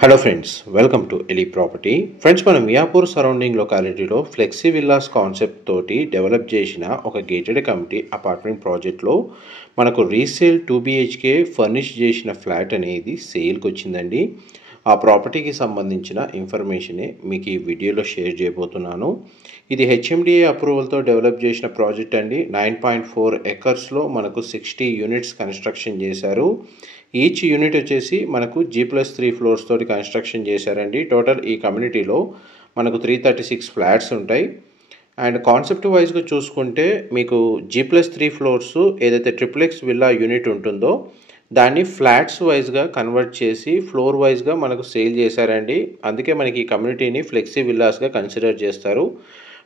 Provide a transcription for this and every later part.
Hello friends, welcome to Eli property. Friends, మనం Miyapur surrounding లొకాలిటీలో flexi villas concept తోటి develop చేసిన ఒక గేటెడ్ కమ్యూనిటీ అపార్ట్మెంట్ ప్రాజెక్ట్లో మనకు రీసేల్ 2 BHK ఫర్నిష్ చేసిన ఫ్లాట్ అనేది సేల్కి వచ్చిందండి. ఆ ప్రాపర్టీకి సంబంధించిన ఇన్ఫర్మేషనే మీకు ఈ వీడియోలో షేర్ చేయబోతున్నాను. ఇది HMDA అప్రూవల్తో డెవలప్ చేసిన ప్రాజెక్ట్ అండి. 9.4 ఎకర్స్లో మనకు 60 యూనిట్స్ కన్స్ట్రక్షన్ చేశారు. ఈచ్ యూనిట్ వచ్చేసి మనకు G+3 ఫ్లోర్స్ తోటి కన్స్ట్రక్షన్ చేశారండి. టోటల్ ఈ కమ్యూనిటీలో మనకు 336 ఫ్లాట్స్ ఉంటాయి. అండ్ కాన్సెప్ట్ వైజ్గా చూసుకుంటే మీకు G+3 ఫ్లోర్స్ ఏదైతే ట్రిప్లెక్స్ విల్లా యూనిట్ ఉంటుందో దాన్ని ఫ్లాట్స్ వైజ్గా కన్వర్ట్ చేసి ఫ్లోర్ వైజ్గా మనకు సేల్ చేశారండి. అందుకే మనకి ఈ కమ్యూనిటీని ఫ్లెక్సీ విల్లాస్గా కన్సిడర్ చేస్తారు.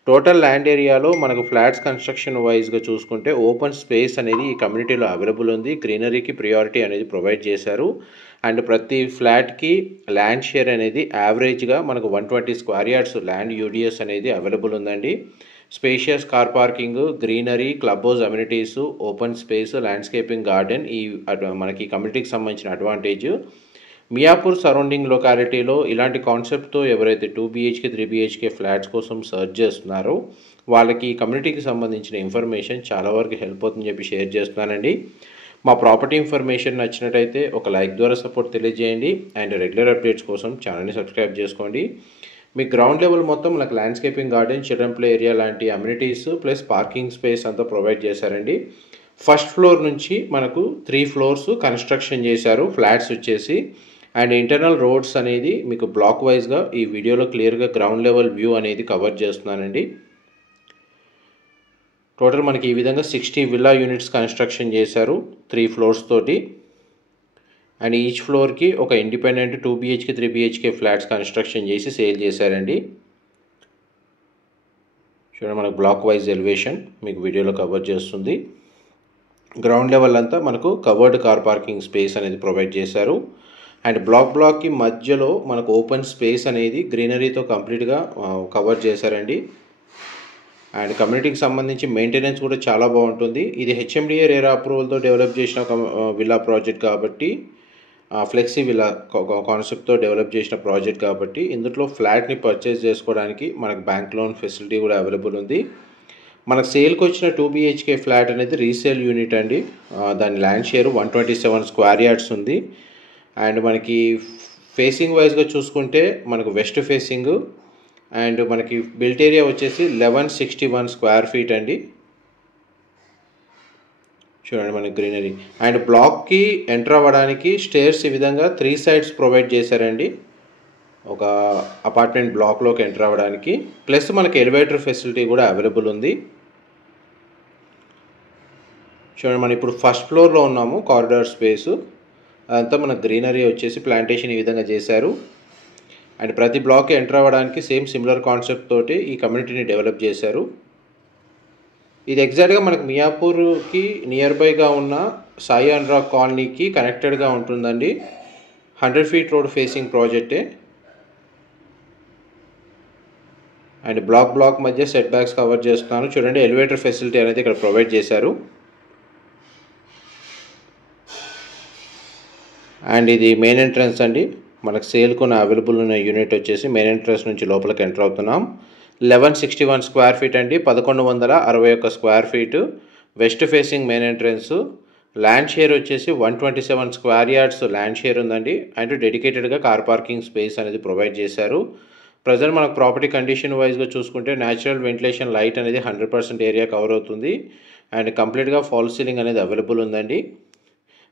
టోటల్ ల్యాండ్ ఏరియాలో మనకు ఫ్లాట్స్ కన్స్ట్రక్షన్ వైజ్గా చూసుకుంటే ఓపెన్ స్పేస్ అనేది ఈ కమ్యూనిటీలో అవైలబుల్ ఉంది. గ్రీనరీకి ప్రియారిటీ అనేది ప్రొవైడ్ చేశారు. అండ్ ప్రతి ఫ్లాట్కి ల్యాండ్ షేర్ అనేది యావరేజ్గా మనకు 120 స్క్వేర్ యార్డ్స్ ల్యాండ్ యూడిఎస్ అనేది అవైలబుల్ ఉందండి. Spacious car parking, greenery, club house amenities, open space, landscaping garden ఈ మనకి కమ్యూనిటీకి సంబంధించిన అడ్వాంటేజ్. మియాపూర్ సరౌండింగ్ లొకాలిటీలో ఇలాంటి కాన్సెప్ట్తో ఎవరైతే 2 BHK 3 BHK ఫ్లాట్స్ కోసం సర్చ్ చేస్తున్నారో వాళ్ళకి ఈ కమ్యూనిటీకి సంబంధించిన ఇన్ఫర్మేషన్ చాలా వరకు హెల్ప్ అవుతుందని చెప్పి షేర్ చేస్తున్నానండి. మా ప్రాపర్టీ ఇన్ఫర్మేషన్ నచ్చినట్టయితే ఒక లైక్ ద్వారా సపోర్ట్ తెలియజేయండి. అండ్ రెగ్యులర్ అప్డేట్స్ కోసం ఛానల్ని సబ్స్క్రైబ్ చేసుకోండి. మీ గ్రౌండ్ లెవెల్ మొత్తం మనకు landscaping garden, children play area లాంటి అమ్యూనిటీస్ ప్లస్ పార్కింగ్ స్పేస్ అంతా ప్రొవైడ్ చేశారండి. ఫస్ట్ ఫ్లోర్ నుంచి మనకు 3 ఫ్లోర్స్ కన్స్ట్రక్షన్ చేశారు ఫ్లాట్స్ వచ్చేసి. అండ్ ఇంటర్నల్ రోడ్స్ అనేది మీకు బ్లాక్ వైజ్గా ఈ వీడియోలో క్లియర్గా గ్రౌండ్ లెవెల్ వ్యూ అనేది కవర్ చేస్తున్నానండి. టోటల్ మనకి ఈ విధంగా 60 విల్లా యూనిట్స్ కన్స్ట్రక్షన్ చేశారు 3 ఫ్లోర్స్ తోటి. అండ్ ఈచ్ ఫ్లోర్కి ఒక independent 2 BHK 3 BHK flats construction చేసి సేల్ చేశారండి. చూడండి, మనకు బ్లాక్ వైజ్ ఎలివేషన్ మీకు వీడియోలో కవర్ చేస్తుంది. గ్రౌండ్ లెవెల్ అంతా మనకు కవర్డ్ కార్ పార్కింగ్ స్పేస్ అనేది ప్రొవైడ్ చేశారు. అండ్ బ్లాక్కి మధ్యలో మనకు ఓపెన్ స్పేస్ అనేది గ్రీనరీతో కంప్లీట్గా కవర్ చేశారండి. అండ్ కమ్యూనిటీకి సంబంధించి మెయింటెనెన్స్ కూడా చాలా బాగుంటుంది. ఇది HMDA రేరా అప్రూవల్తో డెవలప్ చేసిన ఒక విల్లా ప్రాజెక్ట్ కాబట్టి, ఫ్లెక్సీ విల్లా కాన్సెప్ట్తో డెవలప్ చేసిన ప్రాజెక్ట్ కాబట్టి ఇందులో ఫ్లాట్ని పర్చేస్ చేసుకోవడానికి మనకు బ్యాంక్ లోన్ ఫెసిలిటీ కూడా అవైలబుల్ ఉంది. మనకు సేల్కి వచ్చిన 2 BHK ఫ్లాట్ అనేది రీసేల్ యూనిట్ అండి. దాని ల్యాండ్ షేర్ 127 స్క్వేర్ యార్డ్స్ ఉంది. అండ్ మనకి ఫేసింగ్ వైజ్గా చూసుకుంటే మనకు వెస్ట్ ఫేసింగ్. అండ్ మనకి బిల్ట్ ఏరియా వచ్చేసి 1161 స్క్వేర్ ఫీట్ అండి. చూడండి మనకి గ్రీనరీ. అండ్ బ్లాక్కి ఎంటర్ అవ్వడానికి స్టేర్స్ ఈ విధంగా 3 సైడ్స్ ప్రొవైడ్ చేశారండి. ఒక అపార్ట్మెంట్ బ్లాక్లోకి ఎంటర్ అవ్వడానికి ప్లస్ మనకి ఎలివేటర్ ఫెసిలిటీ కూడా అవైలబుల్ ఉంది. చూడండి, మనం ఇప్పుడు ఫస్ట్ ఫ్లోర్లో ఉన్నాము. కారిడార్ స్పేసు అదంతా మన గ్రీనరీ వచ్చేసి ప్లాంటేషన్ ఈ విధంగా చేశారు. అండ్ ప్రతి బ్లాక్కి ఎంటర్ అవ్వడానికి సిమిలర్ కాన్సెప్ట్ తోటి ఈ కమ్యూనిటీని డెవలప్ చేశారు. ఇది ఎగ్జాక్ట్గా మనకు మియాపూర్కి నియర్ బైగా ఉన్న సాయి అనురాగ్ కాలనీకి కనెక్టెడ్గా ఉంటుందండి. 100 ఫీట్ రోడ్ ఫేసింగ్ ప్రాజెక్టే. అండ్ బ్లాక్ మధ్య సెట్ బ్యాక్స్ కవర్ చేస్తున్నాను. చూడండి, ఎలివేటర్ ఫెసిలిటీ అనేది ఇక్కడ ప్రొవైడ్ చేశారు. అండ్ ఇది మెయిన్ ఎంట్రన్స్ అండి. మనకు సేల్కున్న అవైలబుల్ ఉన్న యూనిట్ వచ్చేసి మెయిన్ ఎంట్రన్స్ నుంచి లోపలికి ఎంటర్ అవుతున్నాం. 1161 స్క్వేర్ ఫీట్ అండి, 1161 square feet. West facing main entrance. Land share వచ్చేసి 127 స్క్వేర్ యార్డ్స్ ల్యాండ్ షేర్ ఉందండి. అండ్ డెడికేటెడ్గా కార్ పార్కింగ్ స్పేస్ అనేది ప్రొవైడ్ చేశారు. ప్రజెంట్ మనకు ప్రాపర్టీ కండిషన్ వైజ్గా చూసుకుంటే న్యాచురల్ వెంటిలేషన్ లైట్ అనేది 100% ఏరియా కవర్ అవుతుంది. అండ్ కంప్లీట్గా ఫాల్ సీలింగ్ అనేది అవైలబుల్ ఉందండి.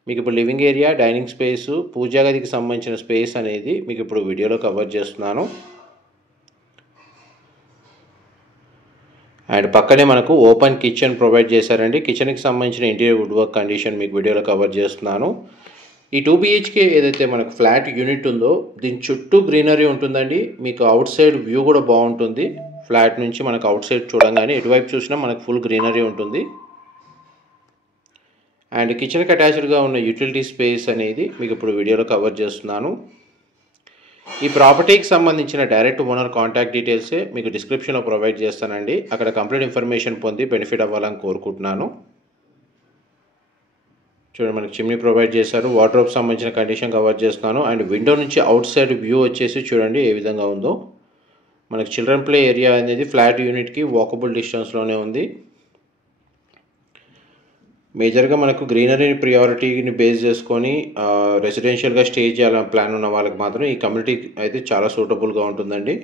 మీకు ఇప్పుడు లివింగ్ ఏరియా, డైనింగ్ స్పేసు, పూజా గదికి సంబంధించిన స్పేస్ అనేది మీకు ఇప్పుడు వీడియోలో కవర్ చేస్తున్నాను. అండ్ పక్కనే మనకు ఓపెన్ కిచెన్ ప్రొవైడ్ చేశారండి. కిచెన్కి సంబంధించిన ఇంటీరియర్ వుడ్ వర్క్ కండిషన్ మీకు వీడియోలో కవర్ చేస్తున్నాను. ఈ 2 BHK ఏదైతే మనకు ఫ్లాట్ యూనిట్ ఉందో దీని చుట్టూ గ్రీనరీ ఉంటుందండి. మీకు అవుట్ సైడ్ వ్యూ కూడా బాగుంటుంది. ఫ్లాట్ నుంచి మనకు అవుట్ సైడ్ చూడంగానే ఎటువైపు చూసినా మనకు ఫుల్ గ్రీనరీ ఉంటుంది. అండ్ కిచెన్కి అటాచ్డ్గా ఉన్న యూటిలిటీ స్పేస్ అనేది మీకు ఇప్పుడు వీడియోలో కవర్ చేస్తున్నాను. ఈ ప్రాపర్టీకి సంబంధించిన డైరెక్ట్ ఓనర్ కాంటాక్ట్ డీటెయిల్సే మీకు డిస్క్రిప్షన్లో ప్రొవైడ్ చేస్తానండి. అక్కడ కంప్లీట్ ఇన్ఫర్మేషన్ పొంది బెనిఫిట్ అవ్వాలని కోరుకుంటున్నాను. చూడండి మనకి చిమ్నీ ప్రొవైడ్ చేశారు. వార్డ్రోబ్ సంబంధించిన కండిషన్ కవర్ చేస్తున్నాను. అండ్ విండో నుంచి అవుట్ సైడ్ వ్యూ వచ్చేసి చూడండి ఏ విధంగా ఉందో. మనకి చిల్డ్రన్ ప్లే ఏరియా అనేది ఫ్లాట్ యూనిట్కి వాకబుల్ డిస్టెన్స్లోనే ఉంది. మేజర్గా మనకు గ్రీనరీ ప్రియారిటీని బేస్ చేసుకొని రెసిడెన్షియల్గా స్టే చేయాలని ప్లాన్ ఉన్న వాళ్ళకి మాత్రం ఈ కమ్యూనిటీ అయితే చాలా సూటబుల్గా ఉంటుందండి.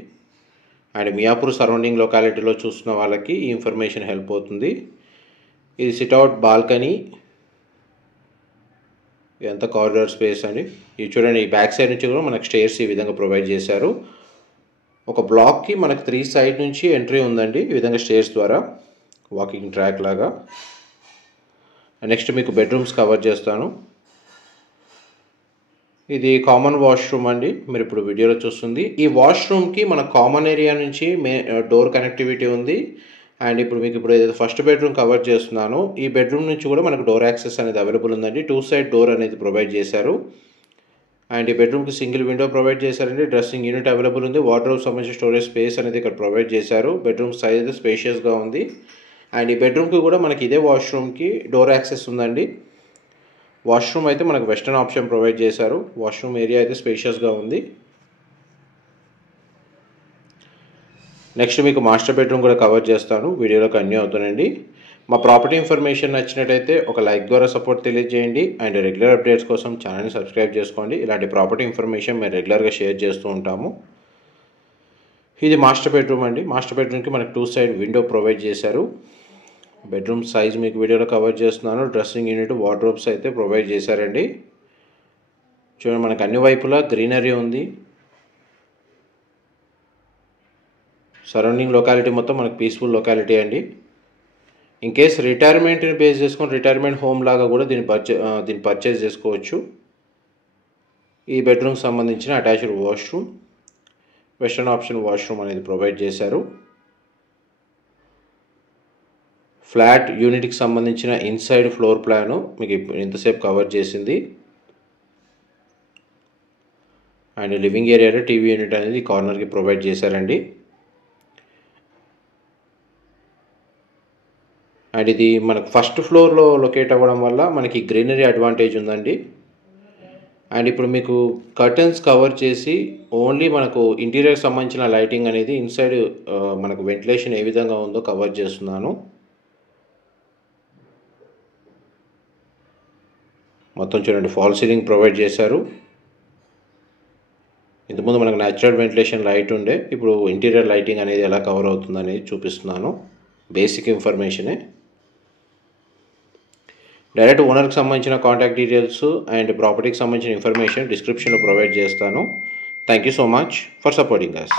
అండ్ మియాపూర్ సరౌండింగ్ లొకాలిటీలో చూస్తున్న వాళ్ళకి ఈ ఇన్ఫర్మేషన్ హెల్ప్ అవుతుంది. ఇది సిట్అవుట్ బాల్కనీ, ఇదంతా కారిడార్ స్పేస్ అండి. ఇది చూడండి ఈ బ్యాక్ సైడ్ నుంచి కూడా మనకు స్టేర్స్ ఈ విధంగా ప్రొవైడ్ చేశారు. ఒక బ్లాక్కి మనకు 3 సైడ్ నుంచి ఎంట్రీ ఉందండి ఈ విధంగా స్టేర్స్ ద్వారా, వాకింగ్ ట్రాక్ లాగా. నెక్స్ట్ మీకు బెడ్రూమ్స్ కవర్ చేస్తాను. ఇది కామన్ వాష్రూమ్ అండి, మీరు ఇప్పుడు వీడియోలో చూస్తుంది. ఈ వాష్రూమ్కి మన కామన్ ఏరియా నుంచి డోర్ కనెక్టివిటీ ఉంది. అండ్ ఇప్పుడు ఏదైతే ఫస్ట్ బెడ్రూమ్ కవర్ చేస్తున్నానో ఈ బెడ్రూమ్ నుంచి కూడా మనకు డోర్ యాక్సెస్ అనేది అవైలబుల్ ఉందండి. 2 సైడ్ డోర్ అనేది ప్రొవైడ్ చేశారు. అండ్ ఈ బెడ్రూమ్కి సింగిల్ విండో ప్రొవైడ్ చేశారండి. డ్రెస్సింగ్ యూనిట్ అవైలబుల్ ఉంది. వార్డ్రోబ్ సంబంధించిన స్టోరేజ్ స్పేస్ అనేది ఇక్కడ ప్రొవైడ్ చేశారు. బెడ్రూమ్ సైజ్ అయితే స్పేషియస్గా ఉంది. అండ్ ఈ బెడ్రూమ్కి కూడా మనకి ఇదే వాష్రూమ్కి డోర్ యాక్సెస్ ఉందండి. వాష్రూమ్ అయితే మనకు వెస్టర్న్ ఆప్షన్ ప్రొవైడ్ చేశారు. వాష్రూమ్ ఏరియా అయితే స్పేషియస్గా ఉంది. నెక్స్ట్ మీకు మాస్టర్ బెడ్రూమ్ కూడా కవర్ చేస్తాను, వీడియోలో కంటిన్యూ అవుతానండి. మా ప్రాపర్టీ ఇన్ఫర్మేషన్ నచ్చినట్టయితే ఒక లైక్ ద్వారా సపోర్ట్ తెలియజేయండి. అండ్ రెగ్యులర్ అప్డేట్స్ కోసం ఛానల్ని సబ్స్క్రైబ్ చేసుకోండి. ఇలాంటి ప్రాపర్టీ ఇన్ఫర్మేషన్ మేము రెగ్యులర్గా షేర్ చేస్తూ ఉంటాము. ఇది మాస్టర్ బెడ్రూమ్ అండి. మాస్టర్ బెడ్రూమ్కి మనకు 2 సైడ్ విండో ప్రొవైడ్ చేశారు. బెడ్రూమ్ సైజ్ మీకు వీడియోలో కవర్ చేస్తున్నాను. డ్రెస్సింగ్ యూనిట్, వార్డ్రోబ్స్ అయితే ప్రొవైడ్ చేశారండి. చూడండి మనకు అన్ని వైపులా గ్రీనరీ ఉంది. సరౌండింగ్ లొకాలిటీ మొత్తం మనకు పీస్ఫుల్ లొకాలిటీ అండి. ఇన్ కేస్ రిటైర్మెంట్ని బేస్ చేసుకొని రిటైర్మెంట్ హోమ్ లాగా కూడా దీన్ని పర్చేజ్ చేసుకోవచ్చు. ఈ బెడ్రూమ్కి సంబంధించిన attached washroom, western option washroom అనేది ప్రొవైడ్ చేశారు. ఫ్లాట్ యూనిట్కి సంబంధించిన ఇన్సైడ్ ఫ్లోర్ ప్లాను మీకు ఇంతసేపు కవర్ చేసింది. అండ్ లివింగ్ ఏరియాలో టీవీ యూనిట్ అనేది కార్నర్కి ప్రొవైడ్ చేశారండి. అండ్ ఇది మనకు ఫస్ట్ ఫ్లోర్లో లొకేట్ అవ్వడం వల్ల మనకి గ్రీనరీ అడ్వాంటేజ్ ఉందండి. అండ్ ఇప్పుడు మీకు కర్టన్స్ కవర్ చేసి ఓన్లీ మనకు ఇంటీరియర్ సంబంధించిన లైటింగ్ అనేది ఇన్సైడ్ మనకు వెంటిలేషన్ ఏ విధంగా ఉందో కవర్ చేస్తున్నాను. మొత్తం చూడండి ఫాల్ సీలింగ్ ప్రొవైడ్ చేశారు. ఇంతకుముందు మనకు న్యాచురల్ వెంటిలేషన్ లైట్ ఉండే, ఇప్పుడు ఇంటీరియర్ లైటింగ్ అనేది ఎలా కవర్ అవుతుంది అనేది చూపిస్తున్నాను. బేసిక్ ఇన్ఫర్మేషనే. డైరెక్ట్ ఓనర్కి సంబంధించిన కాంటాక్ట్ డీటెయిల్స్ అండ్ ప్రాపర్టీకి సంబంధించిన ఇన్ఫర్మేషన్ డిస్క్రిప్షన్లో ప్రొవైడ్ చేస్తాను. Thank you so much for supporting us.